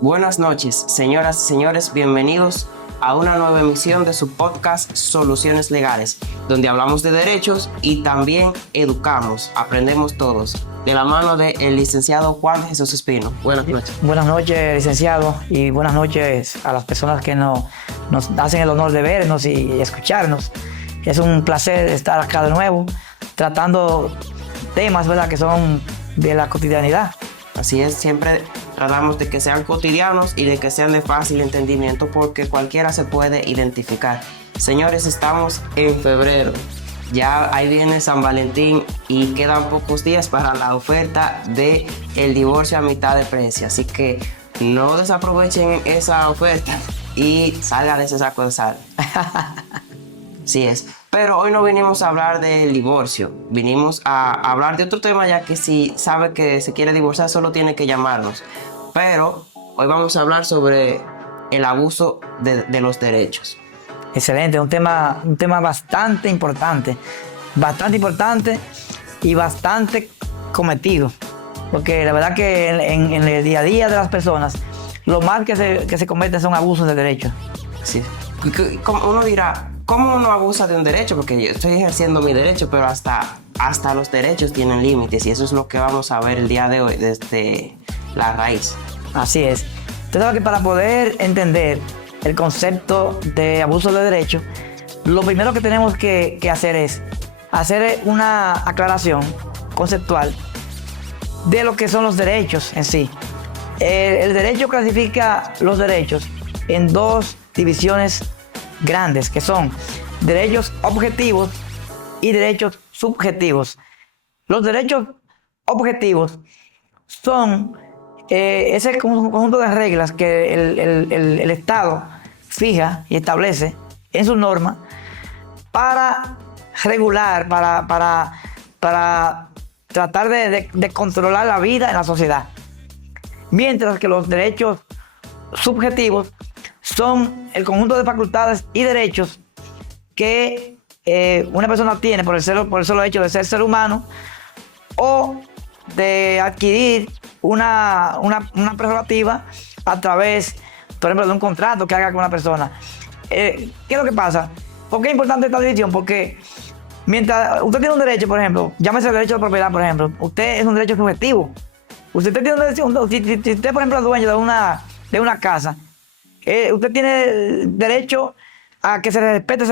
Buenas noches, señoras y señores, bienvenidos a una nueva emisión de su podcast Soluciones Legales, donde hablamos de derechos y también educamos, aprendemos todos, de la mano del licenciado Juan Jesús Espino. Buenas noches. Buenas noches, licenciado, y buenas noches a las personas que nos hacen el honor de vernos y escucharnos. Es un placer estar acá de nuevo, tratando temas, ¿verdad?, que son de la cotidianidad. Así es, siempre tratamos de que sean cotidianos y de que sean de fácil entendimiento porque cualquiera se puede identificar. Señores, estamos en febrero. Ya ahí viene San Valentín y quedan pocos días para la oferta de el divorcio a mitad de precio. Así que no desaprovechen esa oferta y salgan de ese saco de sal. Así es. Pero hoy no vinimos a hablar del divorcio. Vinimos a hablar de otro tema, ya que si sabe que se quiere divorciar solo tiene que llamarnos. Pero hoy vamos a hablar sobre el abuso de los derechos. Excelente, un tema bastante importante y bastante cometido, porque la verdad que en el día a día de las personas lo más que se comete son abusos de derechos. Sí. Uno dirá, ¿cómo uno abusa de un derecho? Porque yo estoy ejerciendo mi derecho, pero hasta los derechos tienen límites y eso es lo que vamos a ver el día de hoy desde la raíz. Así es. Usted sabe que para poder entender el concepto de abuso de derechos, lo primero que tenemos que hacer es hacer una aclaración conceptual de lo que son los derechos en sí. El derecho clasifica los derechos en dos divisiones grandes, que son derechos objetivos y derechos subjetivos. Los derechos objetivos son ese conjunto de reglas que el Estado fija y establece en sus normas para regular, para tratar de controlar la vida en la sociedad. Mientras que los derechos subjetivos son el conjunto de facultades y derechos que una persona tiene por el solo hecho de ser humano o de adquirir una prerrogativa a través, por ejemplo, de un contrato que haga con una persona. ¿Qué es lo que pasa? ¿Por qué es importante esta división? Porque mientras usted tiene un derecho, por ejemplo, llámese el derecho de propiedad, por ejemplo, usted es un derecho subjetivo. Usted tiene un derecho, si usted, por ejemplo, es dueño de una casa, usted tiene derecho a que se le respete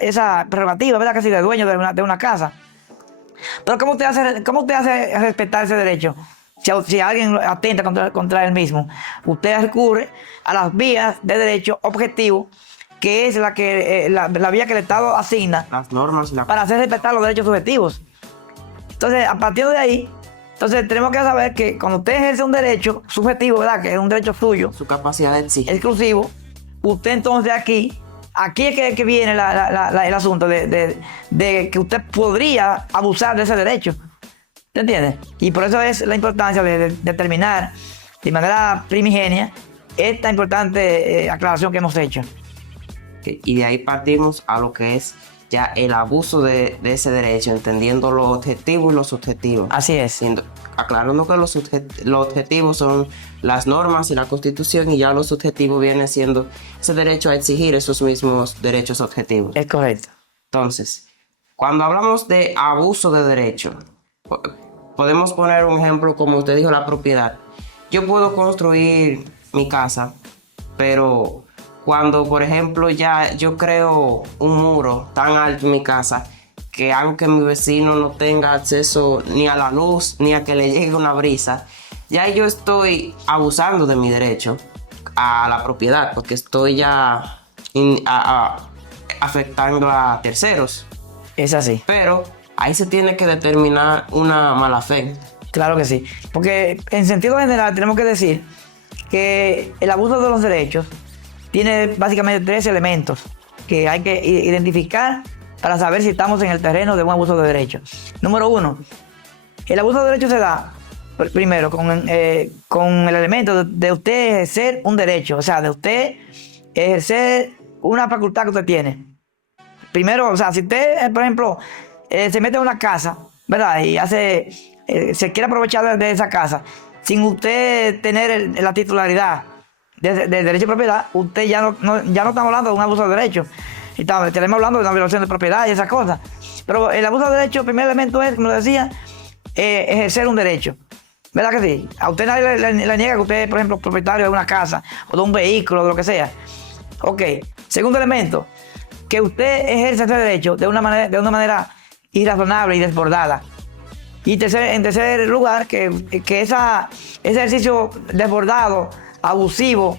esa prerrogativa, ¿verdad? Que si es dueño de una casa. Pero ¿cómo usted hace respetar ese derecho? Si alguien atenta contra él mismo, usted recurre a las vías de derecho objetivo, que es la vía que el Estado asigna Las normas para hacer respetar los derechos subjetivos. Entonces, a partir de ahí, tenemos que saber que cuando usted ejerce un derecho subjetivo, ¿verdad?, que es un derecho suyo, su capacidad de exigir, exclusivo, usted entonces aquí es que viene el asunto de que usted podría abusar de ese derecho. ¿Te entiendes? Y por eso es la importancia de determinar de manera primigenia esta importante aclaración que hemos hecho. y de ahí partimos a lo que es ya el abuso de ese derecho, entendiendo lo objetivo y lo subjetivo. Así es. Aclarando que los objetivos son las normas y la Constitución y ya lo subjetivo viene siendo ese derecho a exigir esos mismos derechos objetivos. Es correcto. Entonces, cuando hablamos de abuso de derecho, podemos poner un ejemplo, como usted dijo, la propiedad. Yo puedo construir mi casa, pero cuando, por ejemplo, ya yo creo un muro tan alto en mi casa que hago que mi vecino no tenga acceso ni a la luz ni a que le llegue una brisa, ya yo estoy abusando de mi derecho a la propiedad porque estoy ya afectando a terceros. Es así. Pero ahí se tiene que determinar una mala fe. Claro que sí. Porque en sentido general tenemos que decir que el abuso de los derechos tiene básicamente tres elementos que hay que identificar para saber si estamos en el terreno de un abuso de derechos. Número uno, el abuso de derechos se da primero con el elemento de usted ejercer un derecho, o sea, de usted ejercer una facultad que usted tiene. Primero, o sea, si usted, por ejemplo, se mete en una casa, ¿verdad? Y se quiere aprovechar de esa casa sin usted tener la titularidad del derecho de propiedad, usted ya ya no estamos hablando de un abuso de derecho. Estaremos hablando de una violación de propiedad y esas cosas. Pero el abuso de derecho, el primer elemento es, como lo decía, ejercer un derecho. ¿Verdad que sí? A usted nadie le niega que usted es, por ejemplo, propietario de una casa o de un vehículo, de lo que sea. Ok. Segundo elemento, que usted ejerce ese derecho de una manera irrazonable y desbordada. Y en tercer lugar, que ese ejercicio desbordado, abusivo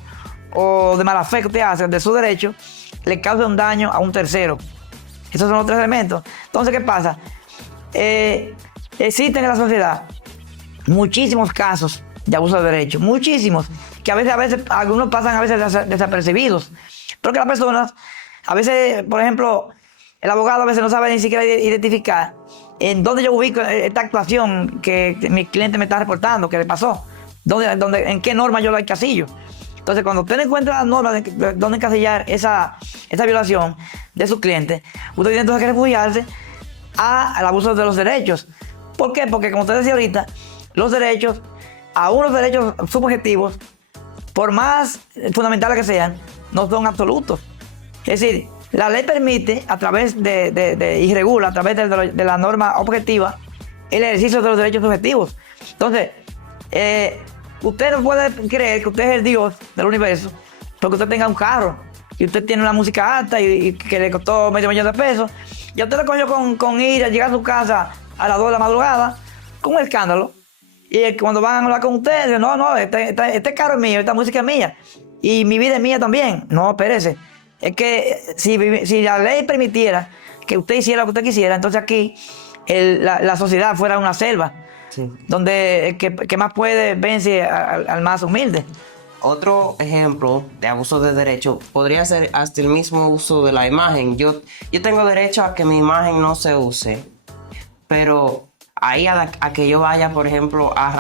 o de mala fe que usted hace de su derecho, le causa un daño a un tercero. Esos son los tres elementos. Entonces, ¿qué pasa? Existen en la sociedad muchísimos casos de abuso de derechos, muchísimos, que a veces algunos pasan a veces desapercibidos, pero que las personas, a veces, por ejemplo, el abogado a veces no sabe ni siquiera identificar en dónde yo ubico esta actuación que mi cliente me está reportando, que le pasó, en qué norma yo la encasillo. Entonces, cuando usted encuentra las normas de dónde encasillar esa violación de su cliente, usted tiene entonces que refugiarse al abuso de los derechos. ¿Por qué? Porque, como usted decía ahorita, los derechos, aún los derechos subjetivos, por más fundamentales que sean, no son absolutos. Es decir, la ley permite, a través y regula, a través de la norma objetiva, el ejercicio de los derechos subjetivos. Entonces, usted no puede creer que usted es el Dios del universo porque usted tenga un carro y usted tiene una música alta y que le costó $500,000 y usted lo cogió con llegar a su casa a las 2 de la madrugada con un escándalo. Y cuando van a hablar con usted, dicen, no, este carro es mío, esta música es mía y mi vida es mía también. No, espérese. Es que si la ley permitiera que usted hiciera lo que usted quisiera, entonces aquí la sociedad fuera una selva. Sí. Donde el que más puede vence al más humilde. Otro ejemplo de abuso de derecho podría ser hasta el mismo uso de la imagen. Yo tengo derecho a que mi imagen no se use, pero ahí a que yo vaya, por ejemplo, a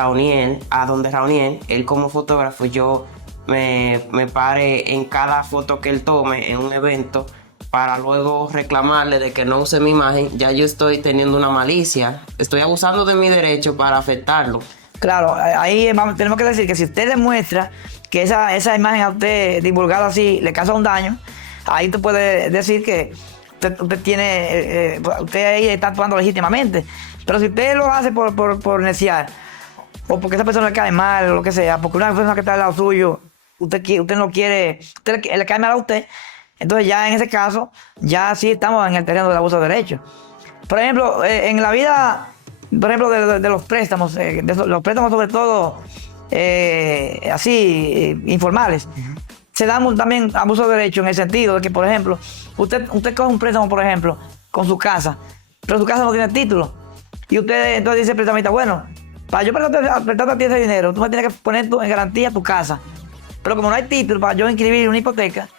donde Rauniel, él como fotógrafo, yo me pare en cada foto que él tome en un evento para luego reclamarle de que no use mi imagen, ya yo estoy teniendo una malicia, estoy abusando de mi derecho para afectarlo. Claro, ahí tenemos que decir que si usted demuestra que esa imagen a usted divulgada así le causa un daño, ahí tú puedes decir que usted ahí está actuando legítimamente. Pero si usted lo hace por necesidad, o porque esa persona le cae mal, o lo que sea, porque una persona que está al lado suyo, usted no quiere, usted le cae mal a usted, entonces ya en ese caso, ya sí estamos en el terreno del abuso de derechos. Por ejemplo, en la vida, por ejemplo, de los préstamos, los préstamos sobre todo informales, se dan también abuso de derechos en el sentido de que, por ejemplo, usted coge un préstamo, por ejemplo, con su casa, pero su casa no tiene título. Y usted entonces dice al prestamista, bueno, para yo prestarte a ti ese dinero, tú me tienes que poner en garantía tu casa. Pero como no hay título para yo inscribir una hipoteca,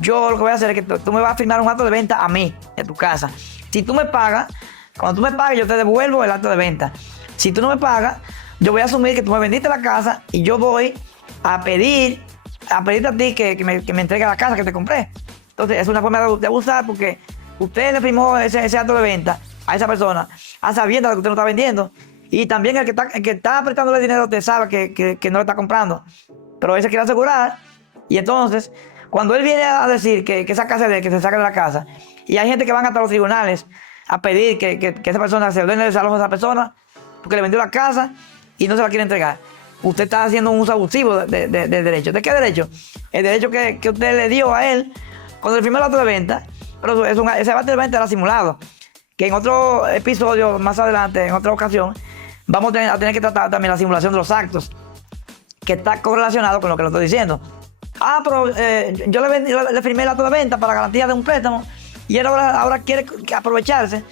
yo lo que voy a hacer es que tú me vas a firmar un acto de venta a mí, de tu casa. Si tú me pagas, cuando tú me pagues, yo te devuelvo el acto de venta. Si tú no me pagas, yo voy a asumir que tú me vendiste la casa y yo voy a pedirte a ti que me entregue la casa que te compré. Entonces, es una forma de abusar porque usted le firmó ese acto de venta a esa persona, a sabiendas de que usted no está vendiendo. Y también el que está prestándole dinero te sabe que no le está comprando. Pero él se quiere asegurar. Y entonces, cuando él viene a decir que esa casa es de él, que se saque de la casa, y hay gente que van hasta los tribunales a pedir que esa persona se ordene el desalojo de esa persona porque le vendió la casa y no se la quiere entregar. Usted está haciendo un uso abusivo de derecho. ¿De qué derecho? El derecho que usted le dio a él cuando le firmó el acto de venta. Pero ese acto de venta era simulado. Que en otro episodio, más adelante, en otra ocasión, vamos a tener que tratar también la simulación de los actos, que está correlacionado con lo que le estoy diciendo. Pero yo le firmé el acto de venta para garantía de un préstamo y él ahora quiere aprovecharse,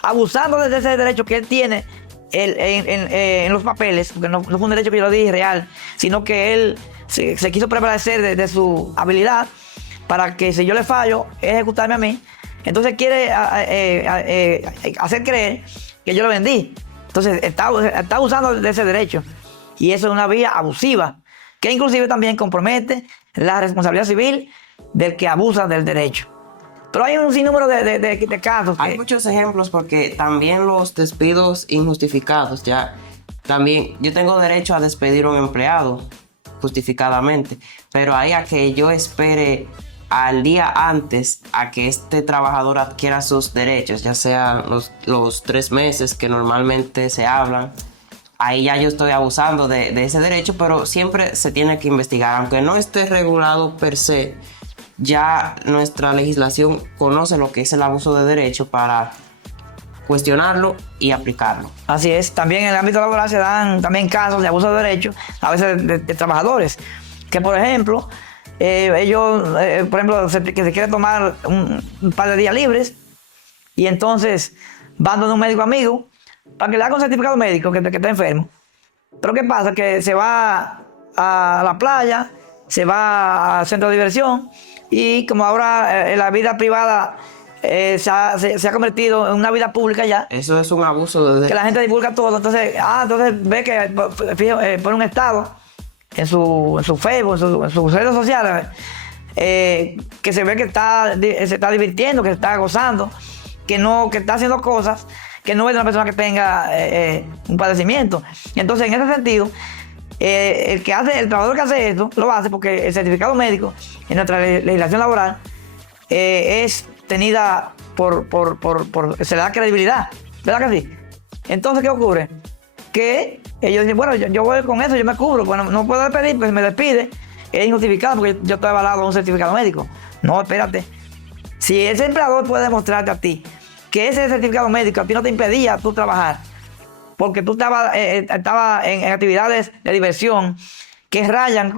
abusando de ese derecho que él tiene en los papeles, porque no fue un derecho que yo le di real, sino que él se quiso prevalecer de su habilidad para que si yo le fallo, ejecutarme a mí. Entonces quiere hacer creer que yo lo vendí. Entonces está abusando de ese derecho. Y eso es una vía abusiva, que inclusive también compromete la responsabilidad civil del que abusa del derecho. Pero hay un sinnúmero de casos. Hay muchos ejemplos porque también los despidos injustificados, ya también yo tengo derecho a despedir a un empleado justificadamente. Pero ahí a que yo espere al día antes a que este trabajador adquiera sus derechos, ya sea los 3 meses que normalmente se hablan, ahí ya yo estoy abusando de ese derecho, pero siempre se tiene que investigar, aunque no esté regulado per se. Ya nuestra legislación conoce lo que es el abuso de derecho para cuestionarlo y aplicarlo. Así es. También en el ámbito laboral se dan también casos de abuso de derechos, a veces de trabajadores, que por ejemplo, ellos, por ejemplo, que se quiere tomar un par de días libres y entonces van donde un médico amigo para que le haga un certificado médico que está enfermo. Pero ¿qué pasa? Que se va a la playa, se va al centro de diversión y como ahora la vida privada se ha convertido en una vida pública ya. Eso es un abuso de... Que la gente divulga todo. Entonces ve que pone un estado en su Facebook, en sus redes sociales, que se ve que se está divirtiendo, que se está gozando, que está haciendo cosas que no es de una persona que tenga un padecimiento. Entonces, en ese sentido, el trabajador que hace esto, lo hace porque el certificado médico en nuestra legislación laboral es tenida se le da credibilidad, ¿verdad que sí? Entonces, ¿qué ocurre? Que ellos dicen, bueno, yo voy con eso, yo me cubro, bueno, no puedo despedir porque si me despide es injustificado porque yo estoy avalado con un certificado médico. No, espérate. Si ese empleador puede demostrarte a ti que ese certificado médico a ti no te impedía tú trabajar, porque tú estabas en actividades de diversión que rayan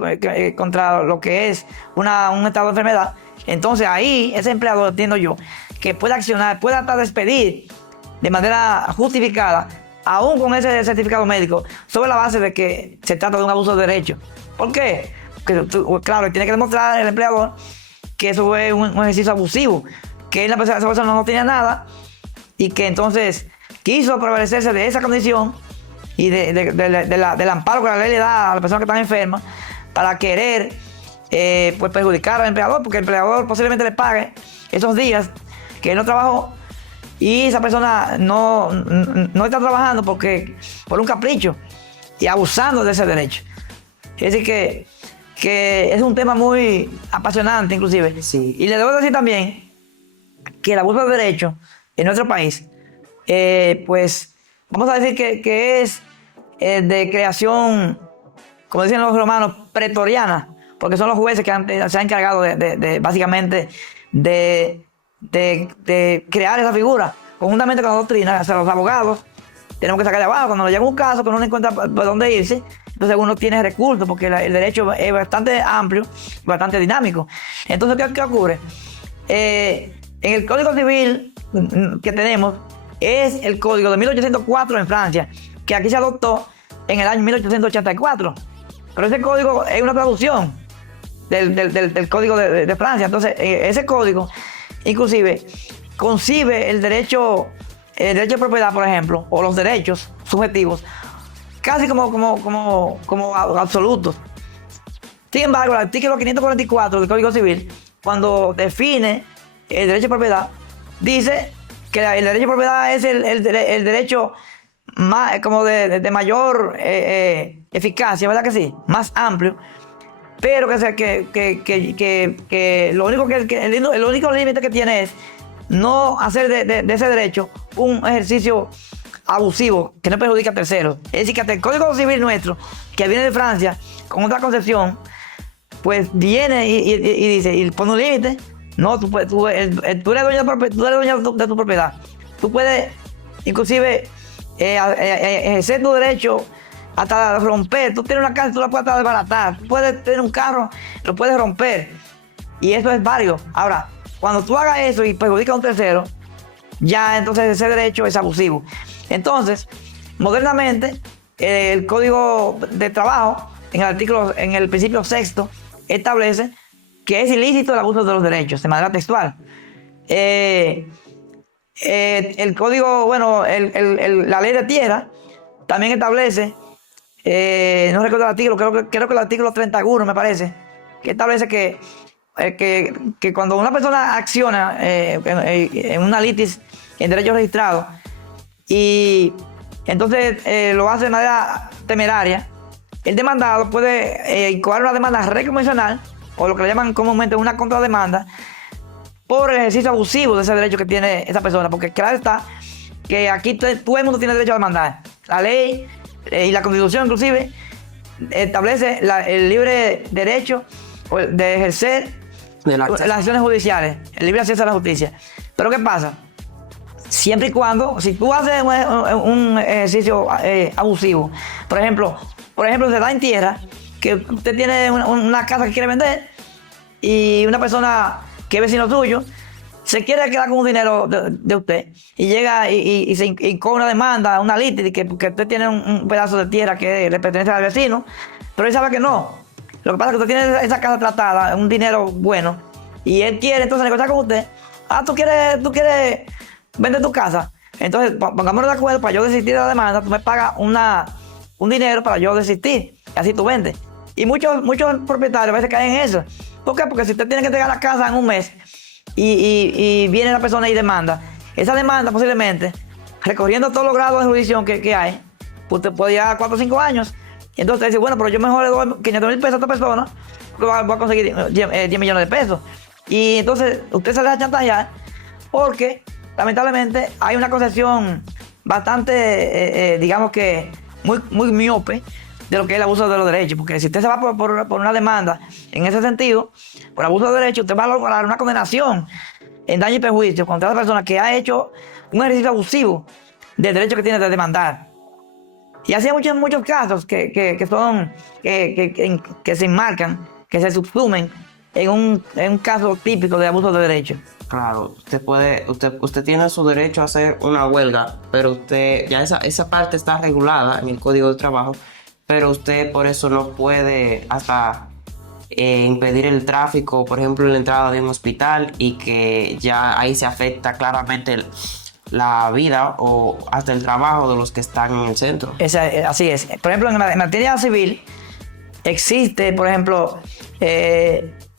contra lo que es un estado de enfermedad, entonces ahí ese empleador, entiendo yo, que puede accionar, puede hasta despedir de manera justificada, aún con ese certificado médico, sobre la base de que se trata de un abuso de derecho. ¿Por qué? Porque claro, tiene que demostrar el empleador que eso es un ejercicio abusivo, que esa persona no tenía nada y que entonces quiso prevalecerse de esa condición y del amparo que la ley le da a la persona que está enferma para querer pues perjudicar al empleador, porque el empleador posiblemente le pague esos días que él no trabajó y esa persona no está trabajando por un capricho y abusando de ese derecho. Es decir que es un tema muy apasionante inclusive. Sí. Y le debo decir también que el abuso de derecho en nuestro país, pues vamos a decir que es de creación, como dicen los romanos, pretoriana, porque son los jueces que se han encargado básicamente de crear esa figura, conjuntamente con la doctrina. O sea, los abogados tenemos que sacar de abajo, cuando nos llega un caso que uno no encuentra por dónde irse, entonces uno tiene recursos, porque el derecho es bastante amplio, bastante dinámico. Entonces, ¿qué ocurre? En el Código Civil que tenemos es el Código de 1804 en Francia, que aquí se adoptó en el año 1884. Pero ese código es una traducción del Código de Francia. Entonces, ese código, inclusive, concibe el derecho de propiedad, por ejemplo, o los derechos subjetivos, casi como absolutos. Sin embargo, el artículo 544 del Código Civil, cuando define el derecho de propiedad, dice que el derecho de propiedad es el derecho más, como de mayor eficacia, ¿verdad que sí? Más amplio, pero que lo único el único límite que tiene es no hacer de ese derecho un ejercicio abusivo que no perjudica a terceros. Es decir, que hasta el Código Civil nuestro, que viene de Francia, con otra concepción, pues viene y dice, y pone un límite. No, tú eres dueño de tu propiedad. Tú puedes, inclusive, ejercer tu derecho hasta romper. Tú tienes una casa, tú la puedes hasta desbaratar. Tú puedes tener un carro, lo puedes romper. Y eso es válido. Ahora, cuando tú hagas eso y perjudicas a un tercero, ya entonces ese derecho es abusivo. Entonces, modernamente, el Código de Trabajo, en el principio sexto, establece que es ilícito el abuso de los derechos, de manera textual. El código, bueno, la ley de tierra también establece, no recuerdo el artículo, creo que el artículo 31 me parece, que establece que cuando una persona acciona en una litis en derecho registrado y entonces lo hace de manera temeraria, el demandado puede incoar una demanda reconvencional, o lo que le llaman comúnmente una contrademanda, por el ejercicio abusivo de ese derecho que tiene esa persona. Porque claro está que aquí todo el mundo tiene derecho a demandar. La ley y la Constitución inclusive establece el libre derecho de ejercer las acciones judiciales, el libre acceso a la justicia. Pero ¿qué pasa? Siempre y cuando, si tú haces un ejercicio abusivo, por ejemplo, se da en tierra que usted tiene una casa que quiere vender y una persona que es vecino suyo se quiere quedar con un dinero de usted y llega y se incoa una demanda, una litis, que usted tiene un pedazo de tierra que le pertenece al vecino, pero él sabe que no. Lo que pasa es que usted tiene esa casa tratada, un dinero bueno, y él quiere entonces negociar con usted. Tú quieres vender tu casa. Entonces, pongámonos de acuerdo, para yo desistir de la demanda, tú me pagas un dinero para yo desistir, y así tú vendes. Y muchos propietarios a veces caen en eso. ¿Por qué? Porque si usted tiene que entregar la casa en un mes y viene la persona y demanda, esa demanda posiblemente, recorriendo todos los grados de jurisdicción que hay, pues usted puede llegar a 4 o 5 años. Y entonces usted dice, bueno, pero yo mejor le doy 500,000 pesos a esta persona, porque voy a conseguir 10 millones de pesos. Y entonces usted se deja chantajear porque lamentablemente hay una concepción bastante, digamos que muy miope de lo que es el abuso de los derechos. Porque si usted se va por una demanda en ese sentido, por abuso de derechos, usted va a lograr una condenación en daño y perjuicio contra la persona que ha hecho un ejercicio abusivo del derecho que tiene de demandar. Y así hay muchos casos que se enmarcan, que se subsumen en un caso típico de abuso de derechos. Claro, usted tiene su derecho a hacer una huelga, pero usted, ya esa parte está regulada en el Código de Trabajo, pero usted por eso no puede hasta impedir el tráfico, por ejemplo, en la entrada de un hospital, y que ya ahí se afecta claramente la vida o hasta el trabajo de los que están en el centro. Así es. Por ejemplo, en materia civil existe, por ejemplo,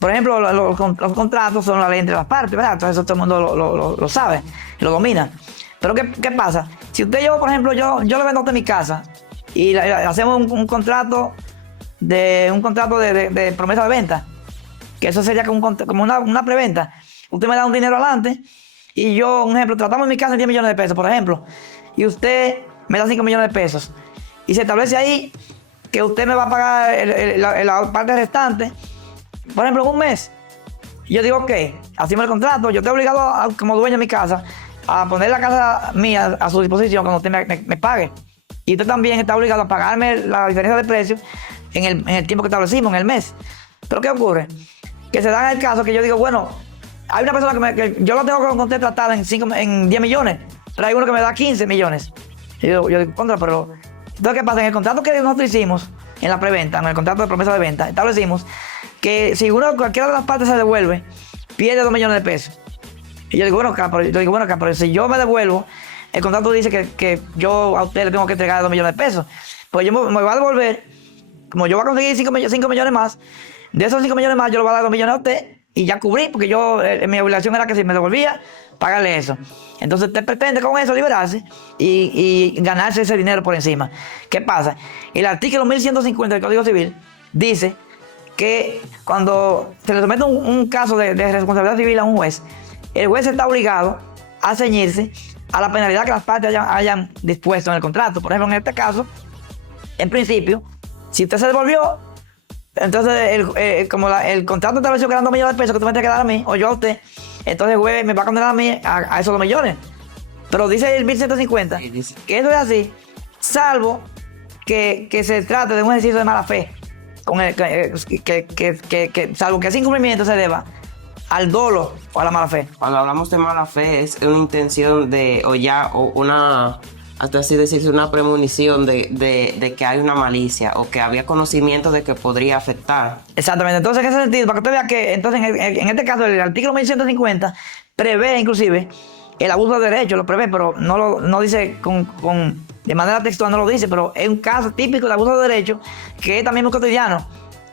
los contratos son la ley entre las partes, ¿verdad? Entonces eso todo el mundo lo sabe, lo domina. Pero ¿qué pasa? Si por ejemplo, yo le vendo a usted mi casa y hacemos un contrato de promesa de venta, que eso sería como una preventa. Usted me da un dinero adelante y yo, un ejemplo, tratamos mi casa en 10 millones de pesos, por ejemplo, y usted me da 5 millones de pesos. Y se establece ahí que usted me va a pagar la parte restante, por ejemplo, en un mes. Y yo digo, ok, hacemos el contrato, yo estoy obligado como dueño de mi casa a poner la casa mía a su disposición cuando usted me pague. Y usted también está obligado a pagarme la diferencia de precio en el tiempo que establecimos, en el mes. Pero ¿qué ocurre? Que se da el caso que yo digo, bueno, hay una persona que yo la tengo con usted tratada en 10 millones, pero hay uno que me da 15 millones. Y yo digo, contra, pero... Entonces, ¿qué pasa? En el contrato que nosotros hicimos, en la preventa, en el contrato de promesa de venta, establecimos que si cualquiera de las partes se devuelve, pierde 2 millones de pesos. Y yo digo, bueno, pero si yo me devuelvo, el contrato dice que yo a usted le tengo que entregar 2 millones de pesos. Pues yo me voy a devolver, como yo voy a conseguir 5 millones más, de esos 5 millones más yo le voy a dar 2 millones a usted y ya cubrí, porque mi obligación era que si me devolvía, pagarle eso. Entonces usted pretende con eso liberarse y ganarse ese dinero por encima. ¿Qué pasa? El artículo 1150 del Código Civil dice que cuando se le somete un caso de responsabilidad civil a un juez, el juez está obligado a ceñirse a la penalidad que las partes hayan dispuesto en el contrato. Por ejemplo, en este caso, en principio, si usted se devolvió, entonces como el contrato estableció que eran 2 millones de pesos que tú me tienes que dar a mí, o yo a usted, entonces el juez me va a condenar a mí a esos 2 millones. Pero dice el 1150 que eso es así, salvo que se trate de un ejercicio de mala fe, salvo que ese incumplimiento se deba al dolo o a la mala fe. Cuando hablamos de mala fe es una intención o una, hasta así decirse, una premonición de que hay una malicia o que había conocimiento de que podría afectar. Exactamente. Entonces, en ese sentido, para que usted vea que entonces en este caso el artículo 1150 prevé inclusive el abuso de derechos, lo prevé, pero no dice de manera textual, no lo dice, pero es un caso típico de abuso de derechos que es también muy cotidiano,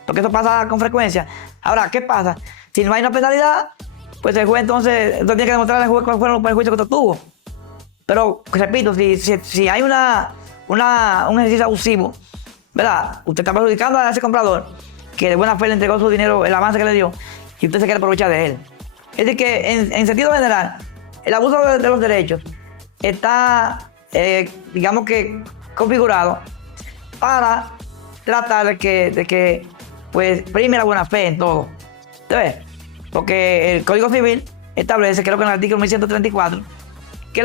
porque eso pasa con frecuencia. Ahora, ¿qué pasa? Si no hay una penalidad, pues el juez entonces tiene que demostrarle al juez cuál fue el perjuicio que usted tuvo. Pero, repito, si hay un ejercicio abusivo ¿verdad? Usted está perjudicando a ese comprador que de buena fe le entregó su dinero, el avance que le dio, y usted se quiere aprovechar de él. Es decir, que en sentido general, el abuso de los derechos está, digamos que, configurado para tratar de que pues, prime la buena fe en todo. ¿Ves? Porque el Código Civil establece, creo que en el artículo 1134, que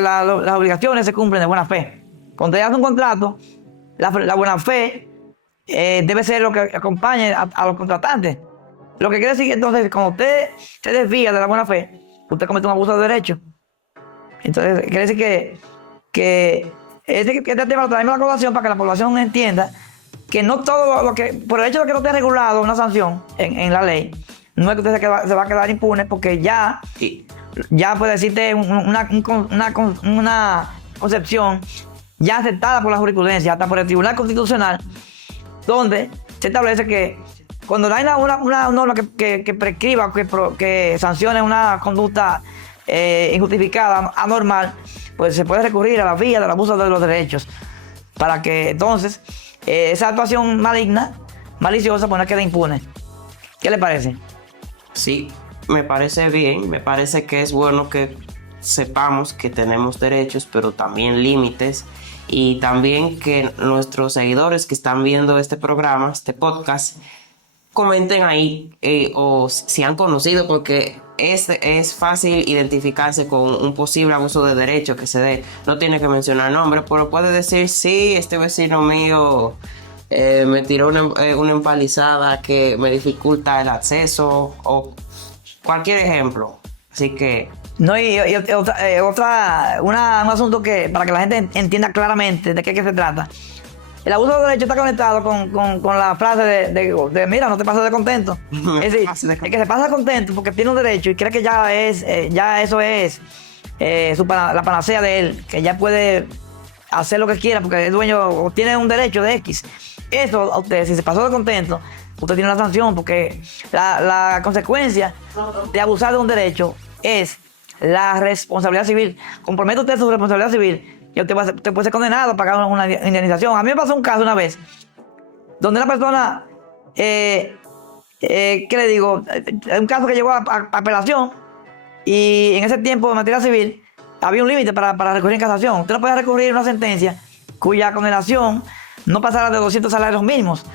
las obligaciones se cumplen de buena fe. Cuando te hace un contrato, la buena fe debe ser lo que acompañe a los contratantes. Lo que quiere decir que entonces, cuando usted se desvía de la buena fe, usted comete un abuso de derecho. Entonces, quiere decir que este tema lo traemos a la población para que la población entienda que no todo lo que, por el hecho de que no esté regulado una sanción en la ley, no es que usted se va a quedar impune, porque ya puede decirte una concepción ya aceptada por la jurisprudencia, hasta por el Tribunal Constitucional, donde se establece que cuando no hay una norma que prescriba, que sancione una conducta injustificada, anormal, pues se puede recurrir a la vía del abuso de los derechos, para que entonces esa actuación maligna, maliciosa, pues no quede impune. ¿Qué le parece? Sí, me parece bien, me parece que es bueno que sepamos que tenemos derechos, pero también límites, y también que nuestros seguidores que están viendo este programa, este podcast, comenten ahí o si han conocido, porque es fácil identificarse con un posible abuso de derecho que se dé. No tiene que mencionar nombre, pero puede decir, sí, este vecino mío me tiró una empalizada que me dificulta el acceso, o cualquier ejemplo. Así que... No, un asunto que, para que la gente entienda claramente de qué se trata. El abuso de derecho está conectado con la frase de mira, no te pases de contento. Es decir, el que se pasa de contento porque tiene un derecho y cree que ya eso es la panacea de él, que ya puede hacer lo que quiera porque el dueño tiene un derecho de X. Eso, a usted, si se pasó de contento, usted tiene una sanción, porque la consecuencia de abusar de un derecho es la responsabilidad civil. Compromete usted su responsabilidad civil y usted puede ser condenado a pagar una indemnización. A mí me pasó un caso una vez donde una persona, ¿qué le digo? Un caso que llegó a apelación, y en ese tiempo en materia civil había un límite para recurrir en casación. Usted no podía recurrir a una sentencia cuya condenación no pasara de 200 salarios mínimos.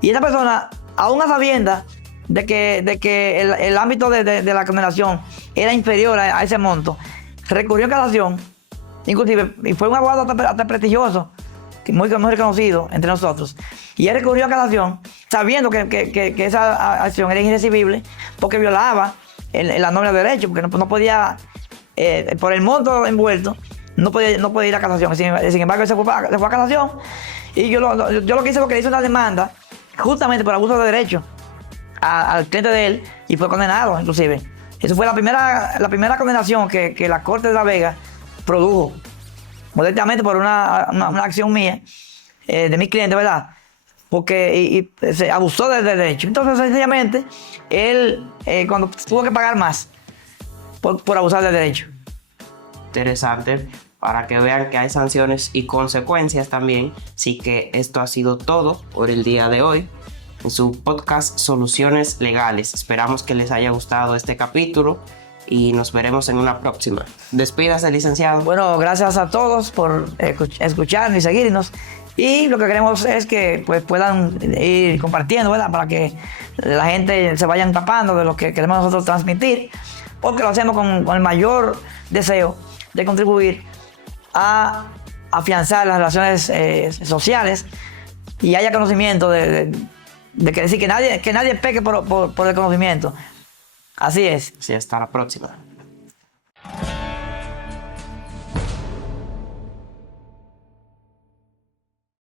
Y esa persona, aún a sabiendas de que el ámbito de la condenación era inferior a ese monto, recurrió en casación, inclusive, y fue un abogado hasta prestigioso, muy reconocido entre nosotros, y él recurrió a casación sabiendo que esa acción era irrecibible porque violaba la norma de derecho, porque no podía, por el monto envuelto, no podía ir a casación. Sin embargo, él se fue a casación, y yo lo que hice fue que le hice una demanda justamente por abuso de derecho al cliente de él, y fue condenado inclusive. Esa fue la primera condenación que la Corte de La Vega produjo, modestamente por una acción mía, de mi cliente, ¿verdad? Porque se abusó del derecho. Entonces, sencillamente, él cuando tuvo que pagar más por abusar del derecho. Interesante, para que vean que hay sanciones y consecuencias también. Así que esto ha sido todo por el día de hoy en su podcast Soluciones Legales. Esperamos que les haya gustado este capítulo y nos veremos en una próxima. Despídase, licenciado. Bueno, gracias a todos por escucharnos y seguirnos. Y lo que queremos es que pues, puedan ir compartiendo, ¿verdad? Para que la gente se vaya empapando de lo que queremos nosotros transmitir, porque lo hacemos con el mayor deseo de contribuir a afianzar las relaciones sociales, y haya conocimiento de que decir que nadie peque por el conocimiento. Así es. Sí, hasta la próxima.